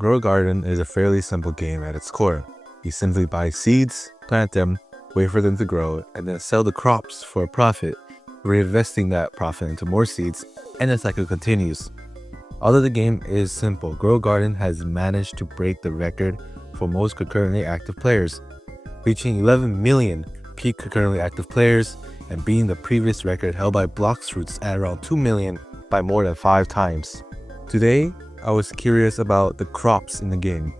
Grow a garden is a fairly simple game at its core. You simply buy seeds, plant them, wait for them to grow, and then sell the crops for a profit, reinvesting that profit into more seeds, and the cycle continues. Although the game is simple, Grow a Garden has managed to break the record for most concurrently active players, reaching 11 million peak concurrently active players and beating the previous record held by Bloxfruits at around 2 million by more than 5 times. Today, I was curious about the crops in the game.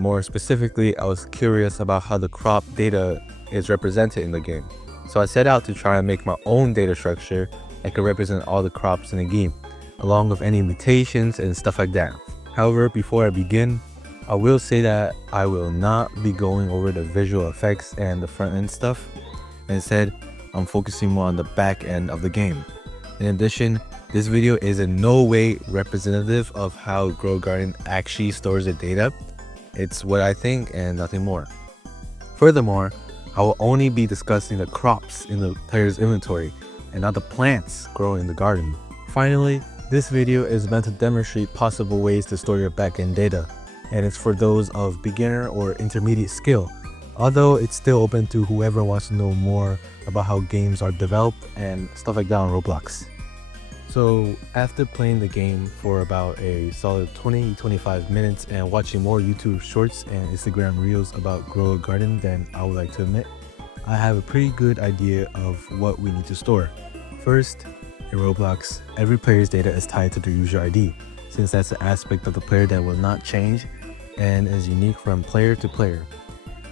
More specifically, I was curious about how the crop data is represented in the game. So I set out to try and make my own data structure that could represent all the crops in the game, along with any mutations and stuff like that. However, before I begin, I will say that I will not be going over the visual effects and the front end stuff. Instead, I'm focusing more on the back end of the game. In addition, this video is in no way representative of how Grow a Garden actually stores the data. It's what I think and nothing more. Furthermore, I will only be discussing the crops in the player's inventory and not the plants growing in the garden. Finally, this video is meant to demonstrate possible ways to store your backend data, and it's for those of beginner or intermediate skill, although it's still open to whoever wants to know more about how games are developed and stuff like that on Roblox. So after playing the game for about a solid 20-25 minutes and watching more YouTube shorts and Instagram reels about Grow a Garden than I would like to admit, I have a pretty good idea of what we need to store. First, in Roblox, every player's data is tied to their user ID, since that's an aspect of the player that will not change and is unique from player to player.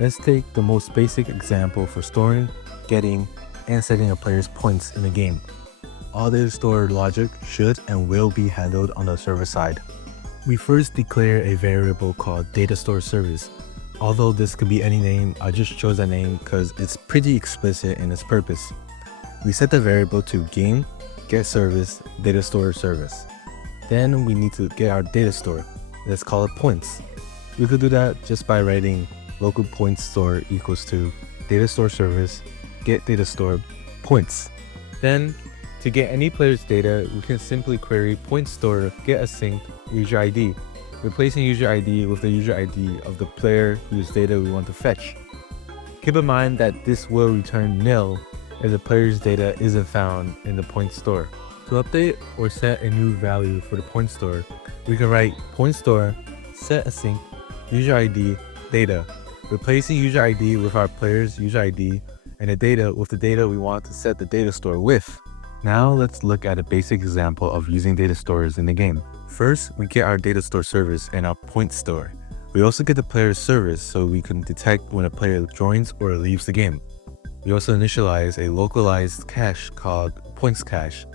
Let's take the most basic example for storing, getting, and setting a player's points in the game. All data store logic should and will be handled on the server side. We first declare a variable called data store service. Although this could be any name, I just chose that name because it's pretty explicit in its purpose. We set the variable to game get service data store service. Then we need to get our data store. Let's call it points. We could do that just by writing local points store equals to data store service get data store points. Then to get any player's data, we can simply query point store get async user ID, replacing user ID with the user ID of the player whose data we want to fetch. Keep in mind that this will return nil if the player's data isn't found in the point store. To update or set a new value for the point store, we can write point store set async user ID data, replacing user ID with our player's user ID and the data with the data we want to set the data store with. Now let's look at a basic example of using data stores in the game. First, we get our data store service and our point store. We also get the player's service so we can detect when a player joins or leaves the game. We also initialize a localized cache called points cache,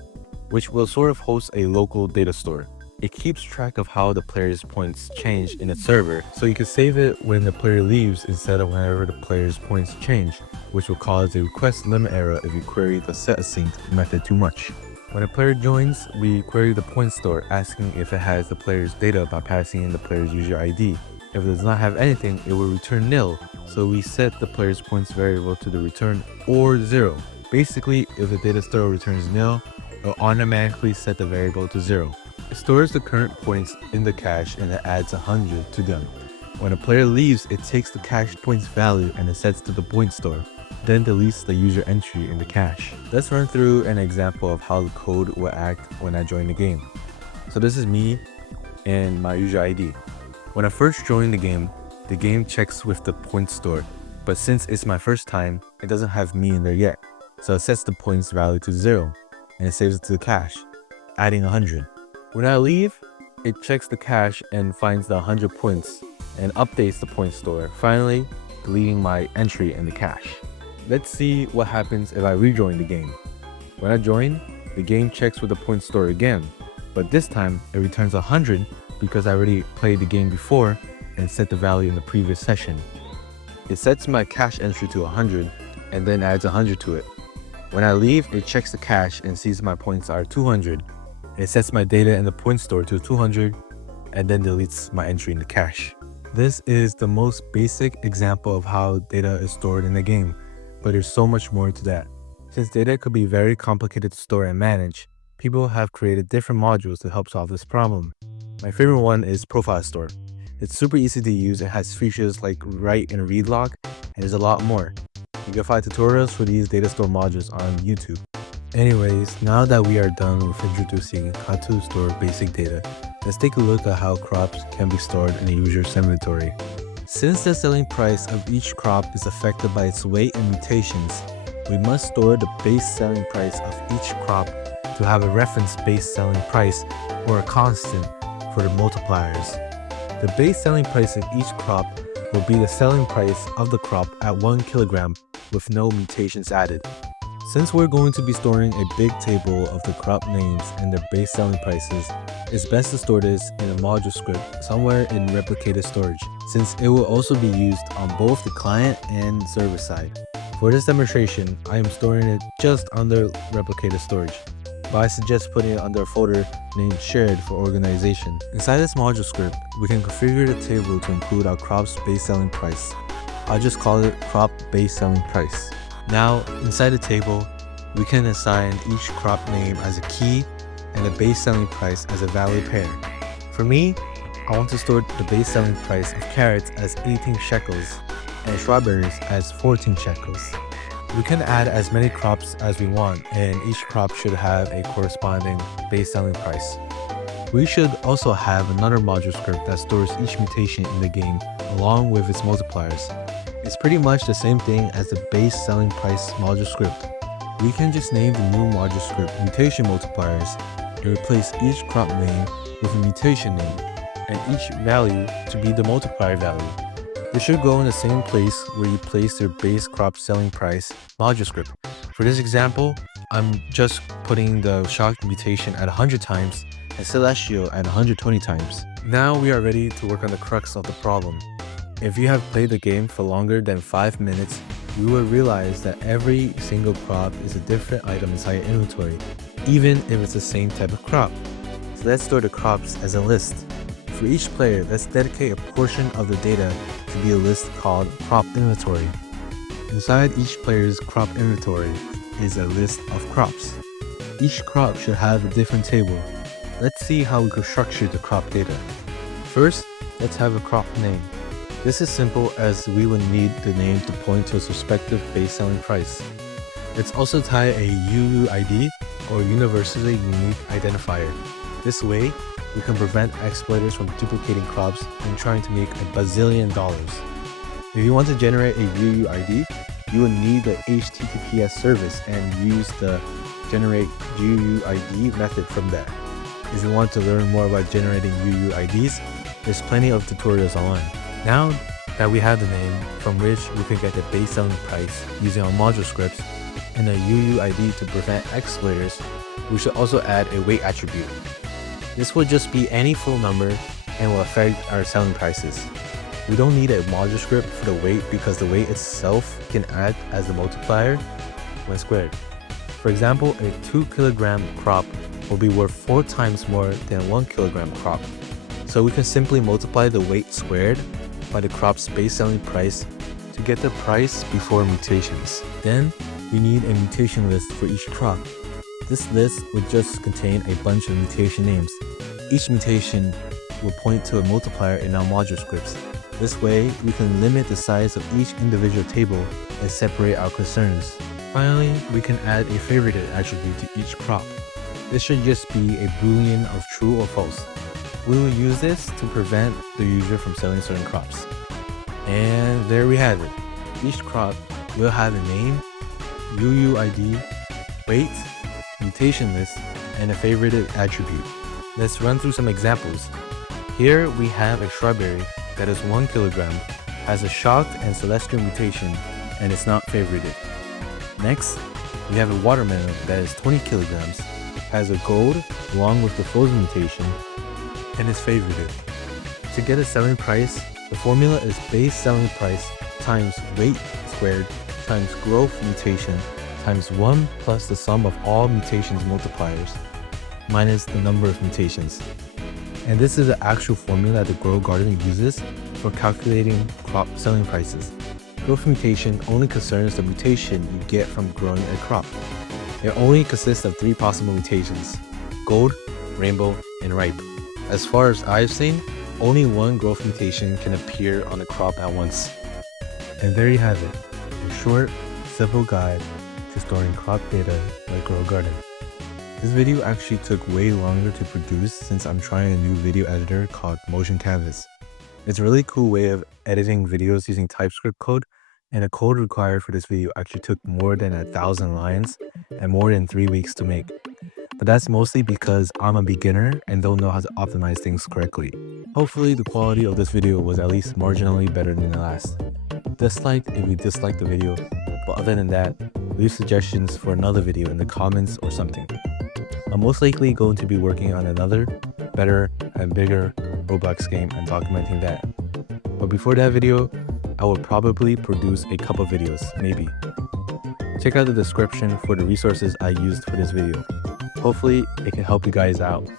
which will sort of host a local data store. It keeps track of how the player's points change in its server, so you can save it when the player leaves instead of whenever the player's points change, which will cause a request limit error if you query the setAsync method too much. When a player joins, we query the point store asking if it has the player's data by passing in the player's user ID. If it does not have anything, it will return nil, so we set the player's points variable to the return or 0. Basically, if the data store returns nil, it will automatically set the variable to 0. It stores the current points in the cache and it adds 100 to them. When a player leaves, it takes the cache points value and it sets to the point store, then deletes the user entry in the cache. Let's run through an example of how the code will act when I join the game. So this is me and my user ID. When I first join the game checks with the point store, but since it's my first time, it doesn't have me in there yet. So it sets the points value to 0 and it saves it to the cache, adding 100. When I leave, it checks the cache and finds the 100 points and updates the point store, finally deleting my entry in the cache. Let's see what happens if I rejoin the game. When I join, the game checks with the point store again, but this time it returns 100 because I already played the game before and set the value in the previous session. It sets my cache entry to 100 and then adds 100 to it. When I leave, it checks the cache and sees my points are 200. It sets my data in the point store to 200 and then deletes my entry in the cache. This is the most basic example of how data is stored in the game, but there's so much more to that. Since data could be very complicated to store and manage, people have created different modules to help solve this problem. My favorite one is Profile Store. It's super easy to use. It has features like write and read log, and there's a lot more. You can find tutorials for these data store modules on YouTube. Anyways, now that we are done with introducing how to store basic data, let's take a look at how crops can be stored in a user's inventory. Since the selling price of each crop is affected by its weight and mutations, we must store the base selling price of each crop to have a reference base selling price or a constant for the multipliers. The base selling price of each crop will be the selling price of the crop at 1 kilogram with no mutations added. Since we're going to be storing a big table of the crop names and their base selling prices, it's best to store this in a module script somewhere in replicated storage, since it will also be used on both the client and server side. For this demonstration, I am storing it just under replicated storage, but I suggest putting it under a folder named Shared for organization. Inside this module script, we can configure the table to include our crop's base selling price. I'll just call it crop base selling price. Now, inside the table, we can assign each crop name as a key and the base selling price as a valid pair. For me, I want to store the base selling price of carrots as 18 shekels and strawberries as 14 shekels. We can add as many crops as we want, and each crop should have a corresponding base selling price. We should also have another module script that stores each mutation in the game along with its multipliers. It's pretty much the same thing as the base selling price module script. We can just name the new module script mutation multipliers and replace each crop name with a mutation name and each value to be the multiplier value. They should go in the same place where you place their base crop selling price module script. For this example, I'm just putting the shock mutation at 100 times and celestial at 120 times. Now we are ready to work on the crux of the problem. If you have played the game for longer than 5 minutes, you will realize that every single crop is a different item inside your inventory, even if it's the same type of crop. So let's store the crops as a list. For each player, let's dedicate a portion of the data to be a list called crop inventory. Inside each player's crop inventory is a list of crops. Each crop should have a different table. Let's see how we could structure the crop data. First, let's have a crop name. This is simple as we would need the name to point to its respective base selling price. Let's also tie a UUID or universally unique identifier. This way, we can prevent exploiters from duplicating crops and trying to make a bazillion dollars. If you want to generate a UUID, you will need the HTTPS service and use the generate UUID method from there. If you want to learn more about generating UUIDs, there's plenty of tutorials online. Now that we have the name from which we can get the base selling price using our module scripts and a UUID to prevent exploiters, we should also add a weight attribute. This will just be any full number and will affect our selling prices. We don't need a module script for the weight because the weight itself can act as a multiplier when squared. For example, a 2 kilogram crop will be worth 4 times more than a 1 kilogram crop. So we can simply multiply the weight squared by the crop's base selling price to get the price before mutations. Then we need a mutation list for each crop. This list would just contain a bunch of mutation names. Each mutation will point to a multiplier in our module scripts. This way, we can limit the size of each individual table and separate our concerns. Finally, we can add a favorited attribute to each crop. This should just be a boolean of true or false. We will use this to prevent the user from selling certain crops. And there we have it. Each crop will have a name, UUID, weight, mutation list, and a favorited attribute. Let's run through some examples. Here we have a strawberry that is 1 kilogram, has a shocked and celestial mutation, and is not favorited. Next, we have a watermelon that is 20 kilograms, has a gold along with the frozen mutation, and is favorited. To get a selling price, the formula is base selling price times weight squared times growth mutation times 1 plus the sum of all mutations multipliers minus the number of mutations. And this is the actual formula that the Grow Garden uses for calculating crop selling prices. Growth mutation only concerns the mutation you get from growing a crop. It only consists of 3 possible mutations: gold, rainbow, and ripe. As far as I've seen, only one growth mutation can appear on a crop at once. And there you have it, a short, simple guide to storing crop data like Grow Garden. This video actually took way longer to produce since I'm trying a new video editor called Motion Canvas. It's a really cool way of editing videos using TypeScript code, and the code required for this video actually took more than 1,000 lines and more than 3 weeks to make. But that's mostly because I'm a beginner and don't know how to optimize things correctly. Hopefully the quality of this video was at least marginally better than the last. Dislike if you disliked the video, but other than that, leave suggestions for another video in the comments or something. I'm most likely going to be working on another, better, and bigger Roblox game and documenting that. But before that video, I will probably produce a couple videos, maybe. Check out the description for the resources I used for this video. Hopefully, it can help you guys out.